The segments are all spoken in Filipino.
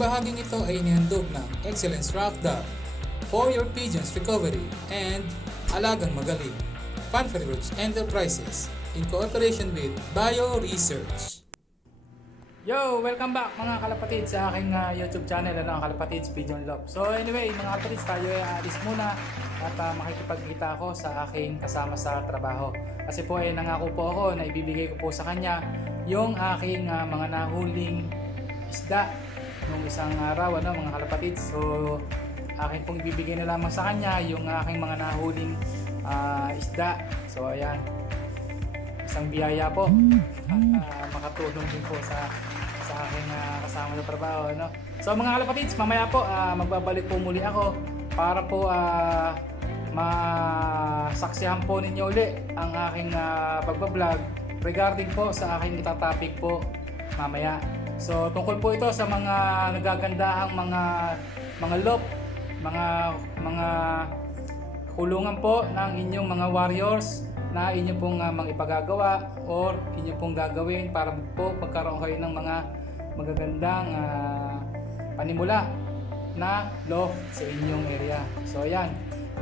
bahaging ito ay inihandog ng Excellence Rockdog for your pigeons recovery and Alagang Magaling. Panfrey Roots Enterprises in cooperation with Bio Research. Yo! Welcome back mga kalapatid sa aking uh, YouTube channel, ano, Kalapatids Pigeon Love. So anyway, mga kalapatids, tayo ay aalis muna at uh, makikipagkita ako sa aking kasama sa trabaho. Kasi po ay nangako po ako na ibibigay ko po sa kanya yung aking uh, mga nahuling isda nung isang araw, ano, mga kalapatids. So akin pong ibibigay na lamang sa kanya yung aking mga nahuling uh, isda. So ayan, isang biyaya po uh, makatulong din po sa sa aking uh, kasama sa trabaho no? so mga kalapatids mamaya po uh, magbabalik po muli ako para po uh, masaksihan po ninyo uli ang aking uh, pagbablog regarding po sa aking itatopic po mamaya so tungkol po ito sa mga nagagandahang mga mga lop mga mga kulungan po ng inyong mga warriors na inyo pong uh, mga ipagagawa or inyo pong gagawin para po magkaroon kayo ng mga magagandang uh, panimula na loft sa inyong area. So ayan,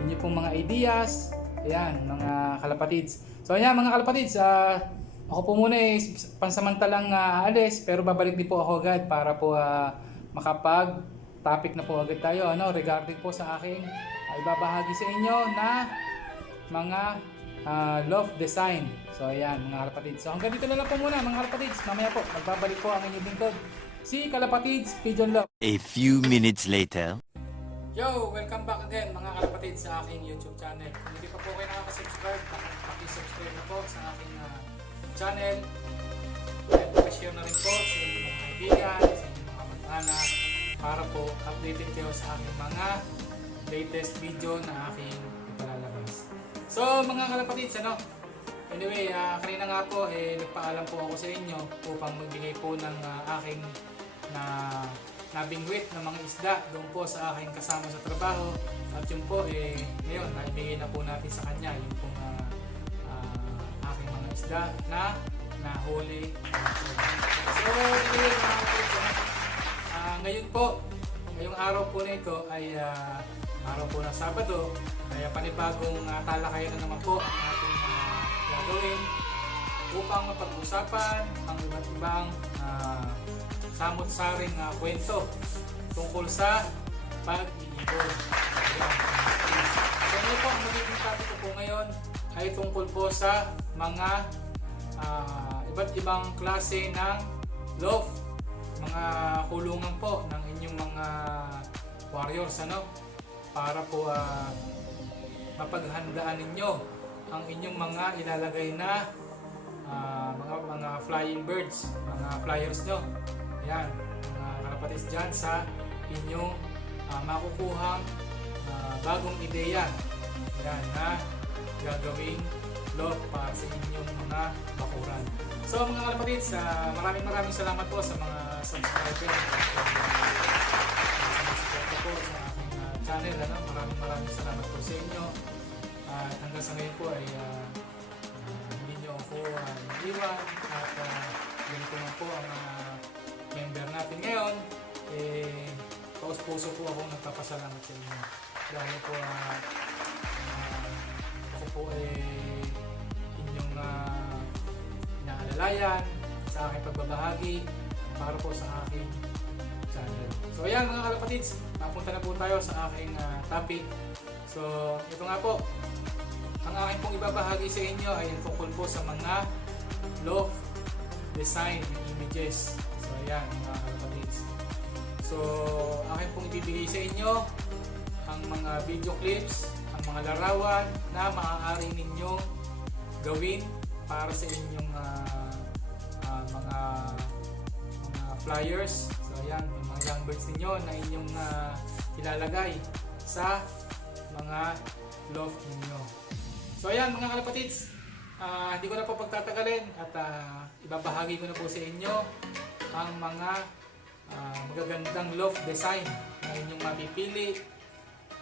inyo pong mga ideas, ayan, mga kalapatids. So ayan mga kalapatids, uh, ako po muna eh, pansamantalang uh, alis pero babalik din po ako agad para po uh, makapag topic na po agad tayo ano regarding po sa aking uh, ibabahagi sa inyo na mga uh, love design. So ayan mga kalapatids. So hanggang dito na lang po muna mga kalapatids. Mamaya po magbabalik po ang inyong lingkod. Si Kalapatids Pigeon Love. A few minutes later. Yo! Welcome back again mga kalapatids sa aking YouTube channel. Kung hindi pa po kayo nakaka-subscribe, pakisubscribe na po sa aking uh, channel. And pakishare na rin po sa inyong mga kaibigan, sa inyong mga kamag-anak para po updated kayo sa aking mga latest video na aking ipalalabas. So mga kalapatids, ano? Anyway, uh, kanina nga po, eh, nagpaalam po ako sa inyo upang magbigay po ng uh, aking na nabingwit ng mga isda doon po sa aking kasama sa trabaho. At yun po, eh, ngayon, naibigay na po natin sa kanya yung pong isda na nahuli. So, anyway, mga kalapatids, ano? uh, ngayon po, ngayong araw po na ito ay uh, araw po ng Sabado, ay panibagong uh, talakayan na naman po ang ating uh, gagawin upang mapag-usapan ang iba't ibang uh, samot-saring uh, kwento tungkol sa pag-iibon. So ngayon po, ang magiging topic ko po ngayon ay tungkol po sa mga uh, iba't ibang klase ng loft, mga kulungan po ng inyong mga warriors ano para po uh, mapaghandaan ninyo ang inyong mga ilalagay na uh, mga mga flying birds, mga flyers nyo. Ayan, mga karapatis dyan sa inyong uh, makukuhang uh, bagong ideya. Ayan, na gagawing loft para sa inyong mga bakuran. So mga kalapatids, uh, maraming maraming salamat po sa mga subscriber. Subscribe po sa aking uh, channel. Ano? Maraming maraming salamat po sa inyo. At uh, hanggang sa ngayon po ay uh, uh, hindi nyo ako uh, iwan at uh, ganito na po ang uh, member natin ngayon. Eh, taos puso po ako nagpapasalamat sa inyo. Dahil po uh, po ay inyong uh, inaalalayan sa aking pagbabahagi para po sa aking channel. So ayan mga kalapatids, napunta na po tayo sa aking uh, topic. So ito nga po, ang aking pong ibabahagi sa inyo ay tungkol po sa mga loft design and images. So ayan mga kalapatids. So aking pong ibibigay sa inyo ang mga video clips, mga larawan na maaari ninyong gawin para sa inyong uh, uh, mga mga flyers. So ayan, mga birds ninyo na inyong uh, ilalagay sa mga loft ninyo. So ayan mga kalapatids, uh, hindi ko na po pagtatagalin at uh, ibabahagi ko na po sa inyo ang mga uh, magagandang loft design na inyong mapipili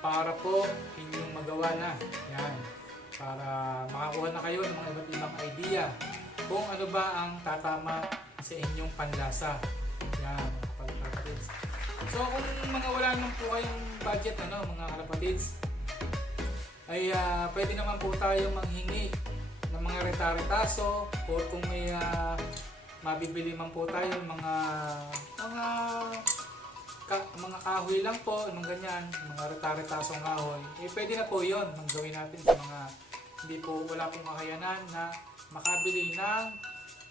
para po inyong magawa na. Yan. Para makakuha na kayo ng mga iba't ibang idea kung ano ba ang tatama sa inyong panlasa. Yan, mga kalapatids. So kung mga wala naman po kayong budget ano mga kalapatids ay ah, pwede naman po tayo manghingi ng mga reta-retaso or kung may ah, mabibili man po tayo ng mga mga ka, mga kahoy lang po, anong ganyan, mga reta-retasong kahoy, eh pwede na po yon ang gawin natin sa mga hindi po wala pong kakayanan na makabili ng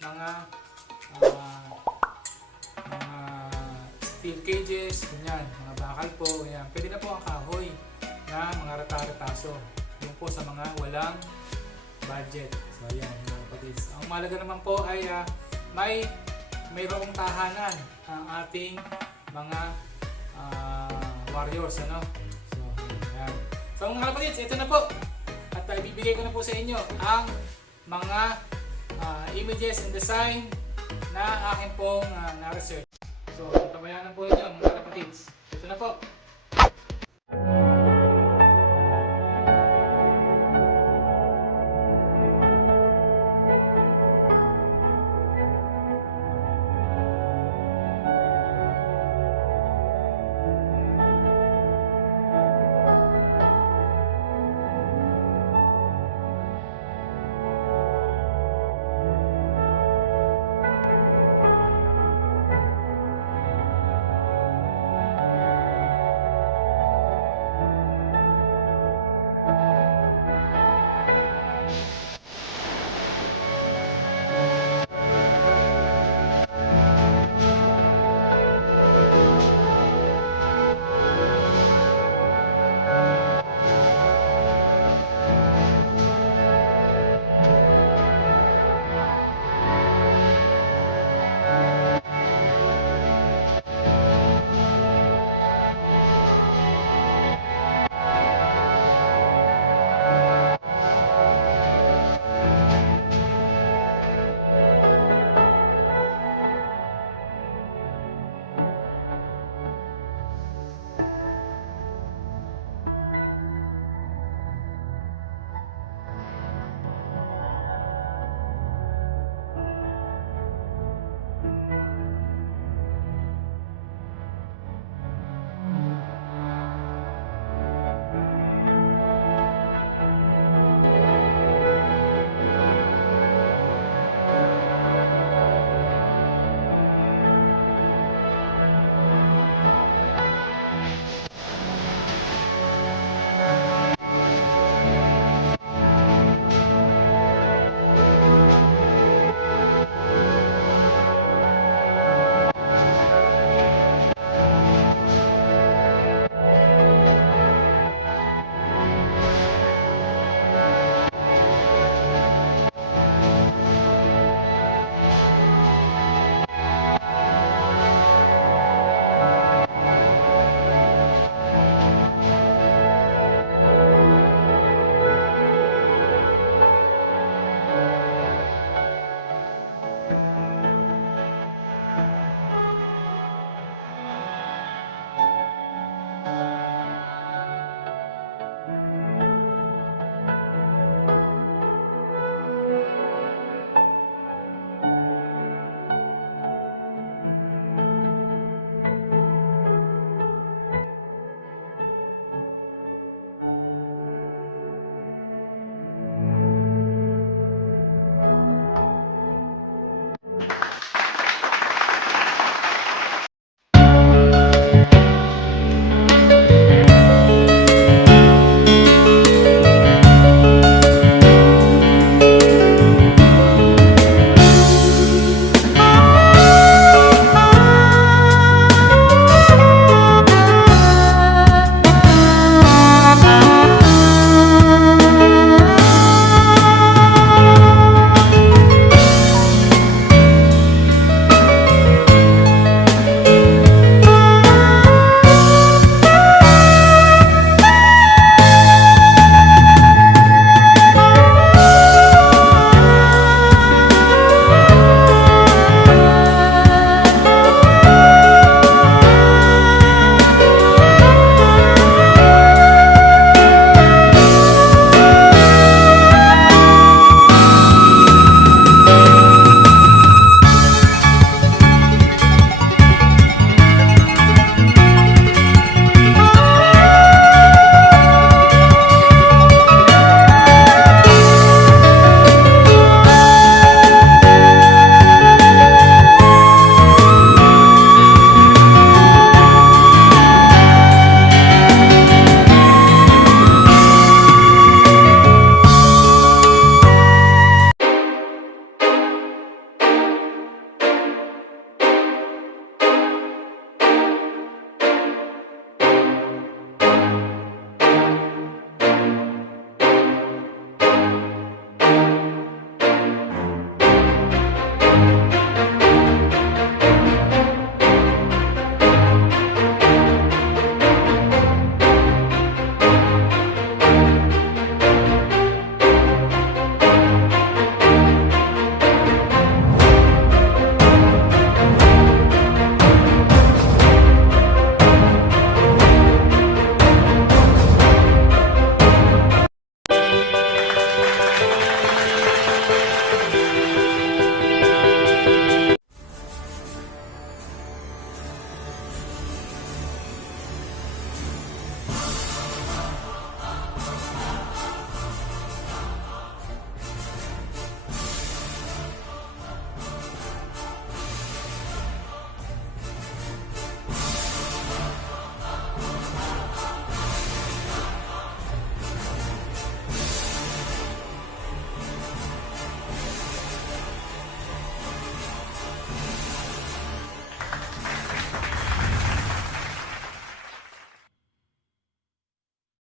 mga ah, mga steel cages, ganyan, mga bakal po, ganyan. Pwede na po ang kahoy na mga reta-retaso. Yun po sa mga walang budget. So ayan, mga kapatids. Ang malaga naman po ay ah, may mayroong tahanan ang ating mga ah, warriors, ano? So, ayan. So mga kapatids, ito na po. At uh, ibibigay ko na po sa inyo ang mga ah, images and design na akin pong ah, na-research. So, tabayan na po ninyo mga kapatids. Ito na po.